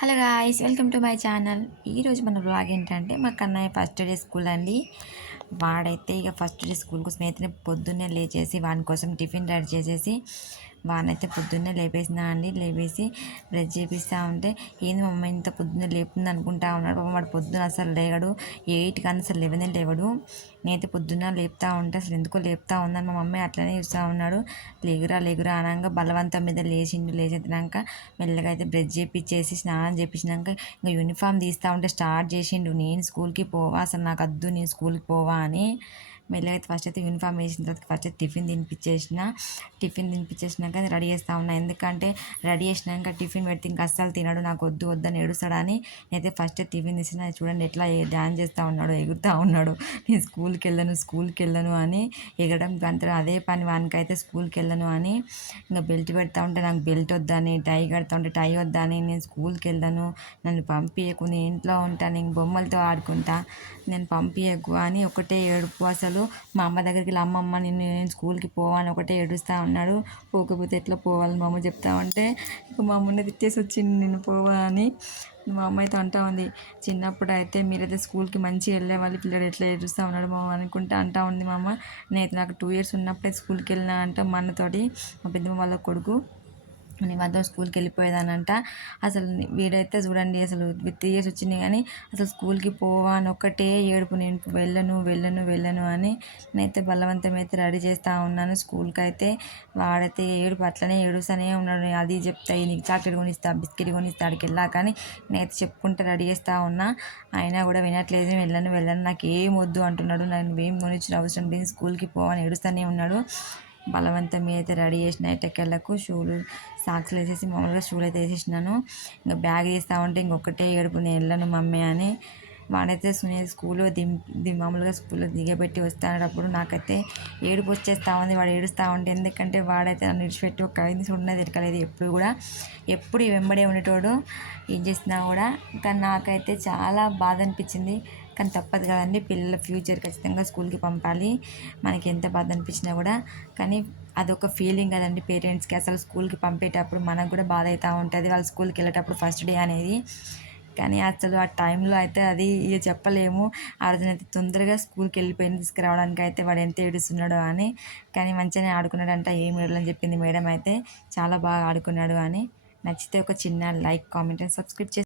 Hello guys, welcome to my channel. ఈరోజు మన blog ఏంటంటే మా కన్నయ్య ఫస్ట్ డే స్కూల్ అండి. వాడైతే ఇక ఫస్ట్ డే స్కూల్కు స్నేహితుని పొద్దున్నే లేచేసి వాని కోసం టిఫిన్ రెడీ చేసేసి వానైతే పొద్దున్నే లేపేసినా అండి. లేపేసి బ్రష్ చేపిస్తూ ఉంటే ఏంది మమ్మీ ఇంత పొద్దున్నే లేపుతుంది అనుకుంటా ఉన్నాడు. పాపం వాడు పొద్దున్న అసలు లేగడు, 8 కానీ అసలు 11 లేవడు. నేనైతే పొద్దున్న లేపుతా ఉంటే అసలు ఎందుకో లేపుతా ఉందని మా మమ్మీ అట్లనే చూస్తూ ఉన్నాడు. లేగురా లేగురా అనగా బలవంతం మీద లేచిండు. లేచినాక మెల్లగా అయితే బ్రష్ చేపించేసి స్నానం చేపించినాక ఇంకా యూనిఫామ్ తీస్తూ ఉంటే స్టార్ట్ చేసిండు, నేను స్కూల్కి పోవా, అసలు నాకు వద్దు, నేను స్కూల్కి పోవా అని. మెల్లగా అయితే ఫస్ట్ అయితే యూనిఫామ్ వేసిన తర్వాత ఫస్ట్ అయితే టిఫిన్ తినిపించేసినాక రెడీ చేస్తూ ఉన్నా. ఎందుకంటే రెడీ చేసినాక టిఫిన్ పెడితే ఇంకా అస్సలు తినడు, నాకు వద్దు వద్దని ఏడుస్తాడని నేనైతే ఫస్ట్ టిఫిన్ తీసిన. చూడండి ఎట్లా డ్యాన్స్ చేస్తూ ఉన్నాడు, ఎగురుతూ ఉన్నాడు. నేను స్కూల్కి వెళ్ళను అని ఎగడం గంత అదే పని వానికైతే. స్కూల్కి వెళ్ళను అని ఇంకా బెల్ట్ పెడతా ఉంటే నాకు బెల్ట్ వద్దని, టై కడతా ఉంటే టై వద్దని, నేను స్కూల్కి వెళ్ళను, నన్ను పంపించకు, నేను ఇంట్లో ఉంటాను, నేను బొమ్మలతో ఆడుకుంటా, నేను పంపించకు అని ఒకటే ఏడుపు. అసలు మా అమ్మ దగ్గరికి వెళ్ళి అమ్మమ్మ నేను స్కూల్కి పోవాలని ఒకటే ఏడుస్తూ ఉన్నాడు. పోకపోతే ఎట్లా పోవాలి మా అమ్మ చెప్తా ఉంటే ఇక మా అమ్మని తిట్టేసి వచ్చింది నేను పోవా అని. మా అమ్మ అయితే అంటా ఉంది, చిన్నప్పుడు అయితే మీరైతే స్కూల్కి మంచిగా వెళ్ళే వాళ్ళు, పిల్లడు ఎట్లా ఏడుస్తూ ఉన్నాడు మా అనుకుంటా అంటా ఉంది మా అమ్మ. నేనైతే నాకు 2 years ఉన్నప్పుడే స్కూల్కి వెళ్ళినా అంట మా అన్నతోటి, మా పెద్దమ్మ వాళ్ళ కొడుకు. నేను మధ్య స్కూల్కి వెళ్ళిపోయేదానంట. అసలు వీడైతే చూడండి అసలు 3 years వచ్చినాయి కానీ అసలు స్కూల్కి పోవా అని ఒక్కటే ఏడుపు. నేను వెళ్ళను అని నేనైతే బలవంతం అయితే రెడీ చేస్తూ ఉన్నాను స్కూల్కి అయితే. వాడైతే ఏడుపు అట్లనే ఏడుస్తూనే ఉన్నాడు. అది చెప్తా, నీకు చాక్లెట్ కొనిస్తా, బిస్కెట్ కొనిస్తా అడికి వెళ్ళా కానీ నేనైతే చెప్పుకుంటే రెడీ చేస్తూ ఉన్నా. అయినా కూడా వినట్లేదు. వెళ్ళను నాకు ఏం వద్దు అంటున్నాడు. నేను ఏం కొనిచ్చిన అవసరం లేదు, స్కూల్కి పోవని ఏడుస్తూనే ఉన్నాడు. బలవంతం మీద అయితే రెడీ చేసిన ఎట్టకెళ్ళకు సాక్స్లు వేసేసి మామూలుగా షూలు అయితే వేసేసినాను. ఇంకా బ్యాగ్ తీస్తూ ఉంటే ఇంకొకటే ఏడుపు, నేను వెళ్ళను మమ్మీ అని. వాడైతే స్కూల్లో మామూలుగా స్కూల్లో దిగబెట్టి వస్తున్నప్పుడు నాకైతే ఏడుపు వచ్చేస్తూ ఉంది. వాడు ఏడుస్తూ ఉంటే, ఎందుకంటే వాడైతే నన్ను విడిచిపెట్టి ఒక 5 నిమిషాలు ఉన్నది ఎరకలేదు. ఎప్పుడు వెంబడే ఉండేటోడు, ఏం చేసినా కూడా. కానీ నాకైతే చాలా బాధ అనిపించింది. కానీ తప్పదు కదండి, పిల్లల ఫ్యూచర్ ఖచ్చితంగా స్కూల్కి పంపాలి, మనకి ఎంత బాధ అనిపించినా కూడా. కానీ అదొక ఫీలింగ్ కదండి పేరెంట్స్కి. అసలు స్కూల్కి పంపేటప్పుడు మనకు కూడా బాధ అవుతూ ఉంటుంది, వాళ్ళు స్కూల్కి వెళ్ళేటప్పుడు ఫస్ట్ డే అనేది. కానీ అసలు ఆ టైంలో అయితే అది ఇక చెప్పలేము. ఆ రోజునైతే తొందరగా స్కూల్కి వెళ్ళిపోయింది తీసుకురావడానికి అయితే. వాడు ఎంత ఏడుస్తున్నాడో అని. కానీ మంచిగానే ఆడుకున్నాడంట, ఏం ఏడలని చెప్పింది మేడం అయితే. చాలా బాగా ఆడుకున్నాడు అని. నచ్చితే ఒక చిన్న లైక్, కామెంట్ అండ్ సబ్స్క్రైబ్ చేసి